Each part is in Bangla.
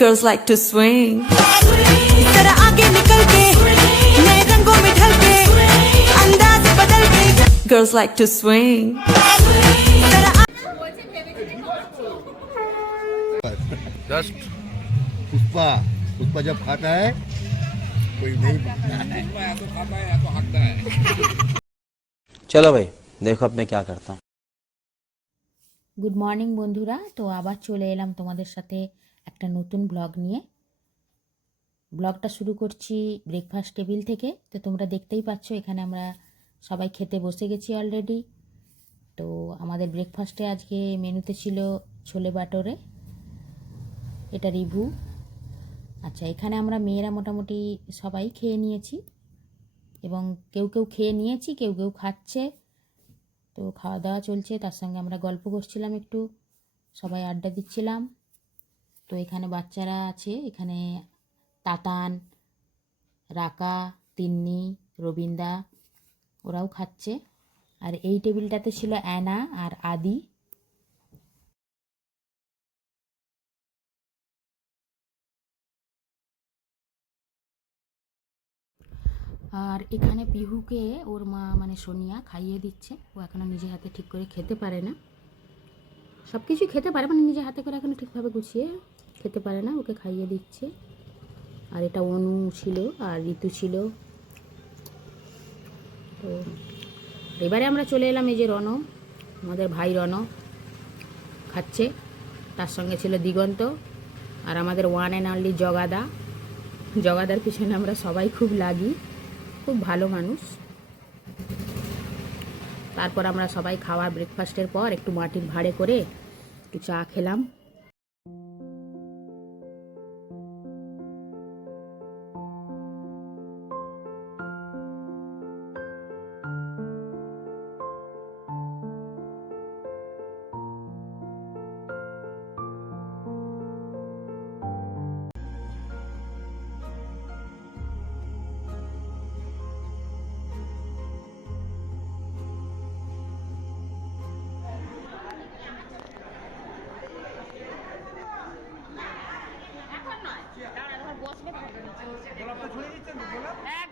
Girls like to swing. जरा आगे निकल के नए रंगों में ढल के अंदाज बदल के. Girls like to swing. Just Pushpa Pushpa जब खाता है कोई नहीं चलो भाई देखो अब मैं क्या करता हूँ। গুড মর্নিং বন্ধুরা, তো আবার চলে এলাম তোমাদের সাথে একটা নতুন ব্লগ নিয়ে। ব্লগটা শুরু করছি ব্রেকফাস্ট টেবিল থেকে। তো তোমরা দেখতেই পাচ্ছ এখানে আমরা সবাই খেতে বসে গেছি অলরেডি। তো আমাদের ব্রেকফাস্টে আজকে মেনুতে ছিল ছোলে বাটোরে, এটা রিভু। আচ্ছা, এখানে আমরা মেয়েরা মোটামুটি সবাই খেয়ে নিয়েছি এবং কেউ কেউ খেয়ে নিয়েছি, কেউ কেউ খাচ্ছে। তো খাওয়া দাওয়া চলছে, তার সঙ্গে আমরা গল্প করছিলাম, একটু সবাই আড্ডা দিচ্ছিলাম। তো এখানে বাচ্চারা আছে, এখানে তাতান, রাকা, তিন্নি, রবিন্দা, ওরাও খাচ্ছে। আর এই টেবিলটাতে ছিল অ্যানা আর আদি। আর এখানে পিহুকে ওর মা মানে সোনিয়া খাইয়ে দিচ্ছে। ও এখনও নিজে হাতে ঠিক করে খেতে পারে না, সব কিছুই খেতে পারে মানে নিজে হাতে করে এখনও ঠিকভাবে গুছিয়ে খেতে পারে না, ওকে খাইয়ে দিচ্ছে। আর এটা অনু ছিল আর ঋতু ছিল। তো এবারে আমরা চলে এলাম, এই যে রণ, আমাদের ভাই রণ খাচ্ছে, তার সঙ্গে ছিল দিগন্ত আর আমাদের ওয়ান অ্যান্ড অনলি জগাদা। জগাদার পিছনে আমরা সবাই খুব লাগি, খুব ভালো মানুষ। তারপর আমরা সবাই খাওয়ার ব্রেকফাস্টের পর একটু মাটির ভাঁড়ে করে একটু চা খেলাম।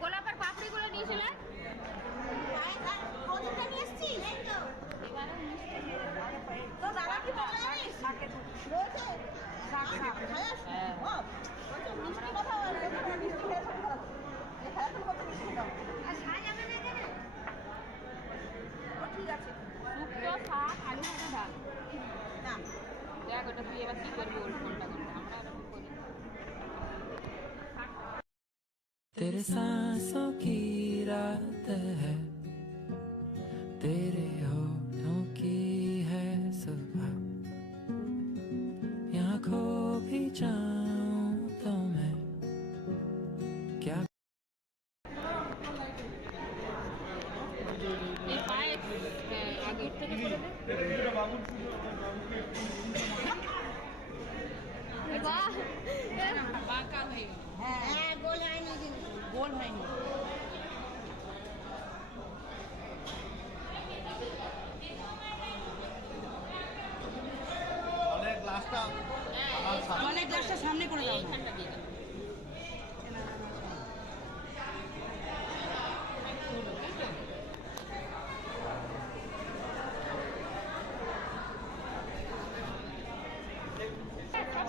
গোলাপের পাপড়িগুলো নিয়েছিলেন দেখ ওটা তুই এবার কি করবি, ওর ফোনটা করবো আমরা এরকম করি। तेरे सांसों की रात है, तेरे होठों की है सुबह, यहाँ खो भी जाऊं तो मैं क्या আগে থেকে করে দে। বাহ, বাঁকা হয়ে গেল। হ্যাঁ, গোল হয়নি, গোল হয়নি। অনেক গ্লাসটা সামনে করে দাও, এইখানটা দিয়ে দাও।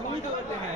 গন্ডগোল করে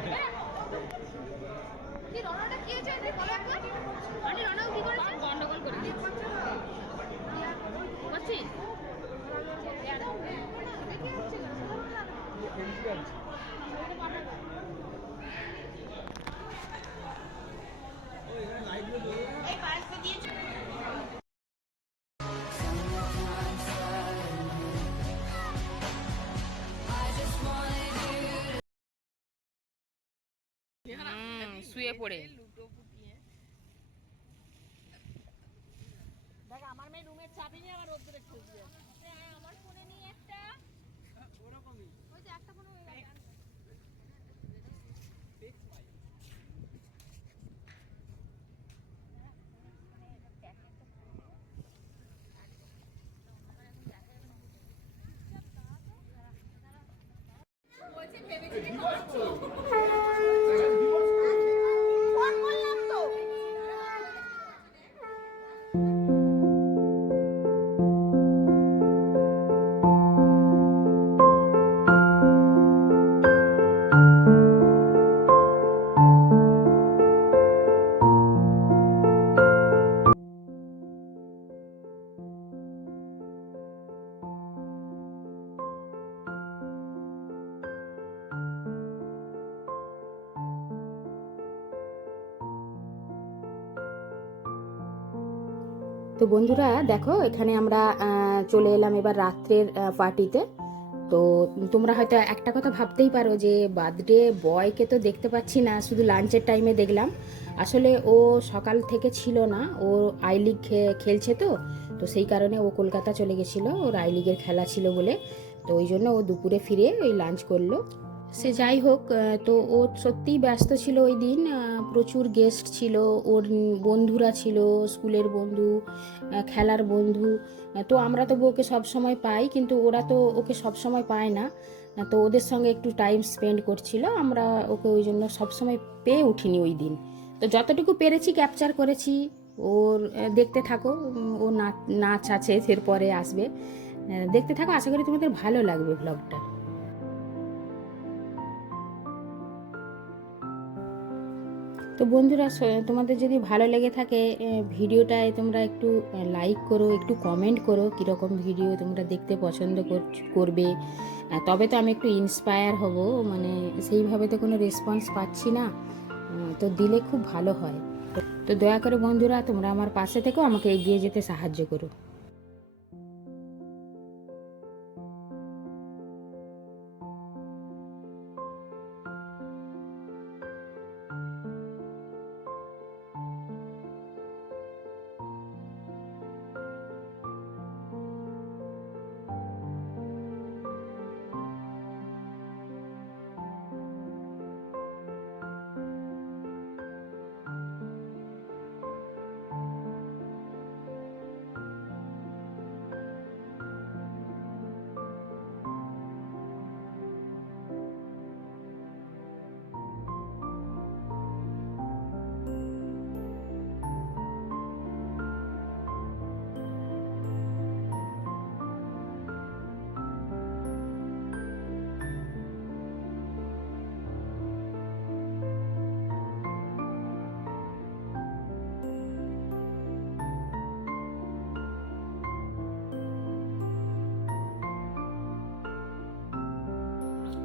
শুয়ে পড়ে। দেখ আমার মেয়ে রুমের চাবি নিয়ে আবার রোদ্দুরে খেলছে। আমার ফোনে নিয়ে একটা ওরকমই, ওই যে একটা ফোন হয়ে গেল। তো বন্ধুরা দেখো, এখানে আমরা চলে এলাম এবার রাত্রের পার্টিতে। তো তোমরা হয়তো একটা কথা ভাবতেই পারো যে বার্থডে বয়কে তো দেখতে পাচ্ছি না, শুধু লাঞ্চের টাইমে দেখলাম। আসলে ও সকাল থেকে ছিল না, ও আই লিগ খেলছে, তো তো সেই কারণে ও কলকাতা চলে গেছিলো, ওর আই লিগের খেলা ছিল বলে। তো ওই জন্য ও দুপুরে ফিরে ওই লাঞ্চ করলো। সে যাই হোক, তো ও সত্যিই ব্যস্ত ছিল ওই দিন, প্রচুর গেস্ট ছিল, ওর বন্ধুরা ছিল, স্কুলের বন্ধু, খেলার বন্ধু। তো আমরা তো ওকে সব সময় পাই, কিন্তু ওরা তো ওকে সব সময় পায় না। তো ওদের সঙ্গে একটু টাইম স্পেন্ড করছিল, আমরা ওকে ওই জন্য সবসময় পেয়ে উঠিনি ওই দিন। তো যতটুকু পেরেছি ক্যাপচার করেছি। ওর দেখতে থাকো, ও নাচ আছে, এরপরে আসবে, দেখতে থাকো, আশা করি তোমাদের ভালো লাগবে ব্লগটা। তো বন্ধুরা, তোমাদের যদি ভালো লেগে থাকে ভিডিওটায়, তোমরা একটু লাইক করো, একটু কমেন্ট করো কীরকম ভিডিও তোমরা দেখতে পছন্দ করবে। তবে তো আমি একটু ইন্সপায়ার হব, মানে সেইভাবে তো কোনো রেসপন্স পাচ্ছি না। তো দিলে খুব ভালো হয়। তো দয়া করে বন্ধুরা, তোমরা আমার পাশে থেকেও আমাকে এগিয়ে যেতে সাহায্য করো।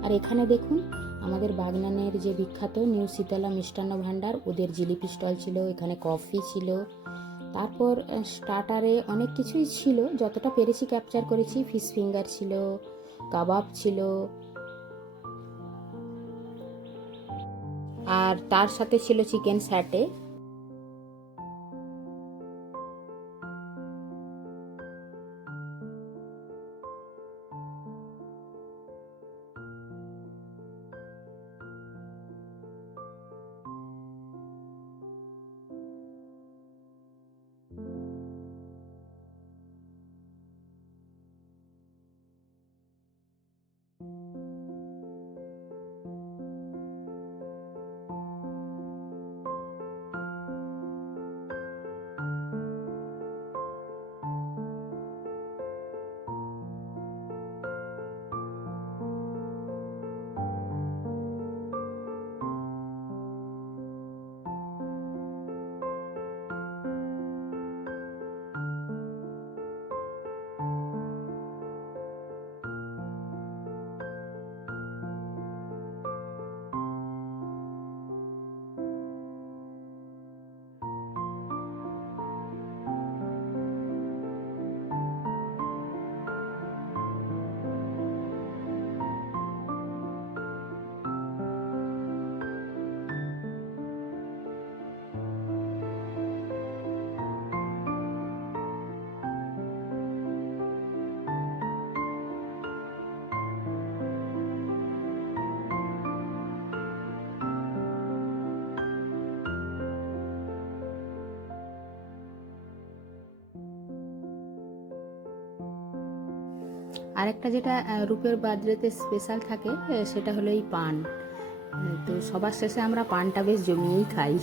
আর এখানে দেখুন, আমাদের বাগনানের যে বিখ্যাত নিউ শীতলা মিষ্টান্ন ভাণ্ডার, ওদের জিলিপি স্টল ছিল, এখানে কফি ছিল, তারপর স্টার্টারে অনেক কিছুই ছিল, যতটা পেরেছি ক্যাপচার করেছি। ফিশ ফিঙ্গার ছিল, কাবাব ছিল, আর তার সাথে ছিল চিকেন স্যাটে। আরেকটা যেটা রূপের বার্থডেতে স্পেশাল থাকে, সেটা হলো এই পান। তো সবার শেষে আমরা পানটা বেশ জমিয়েই খাই।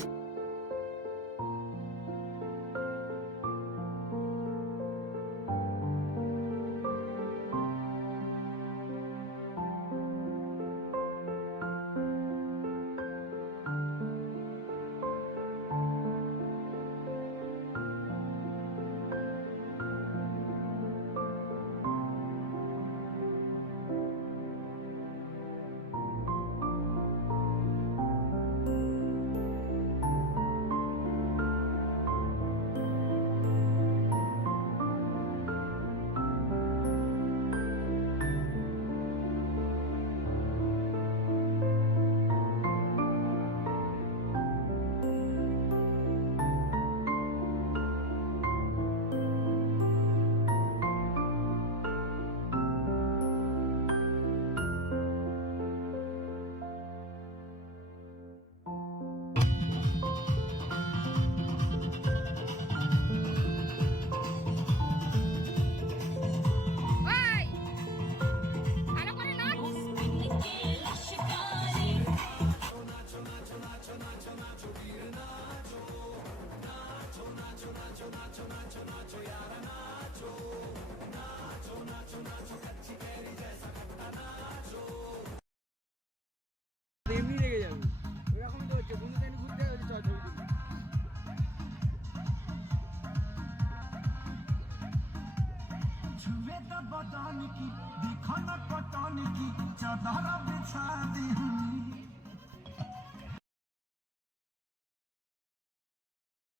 छुए द बदन की दिखा न पटन की चादर बिछा दी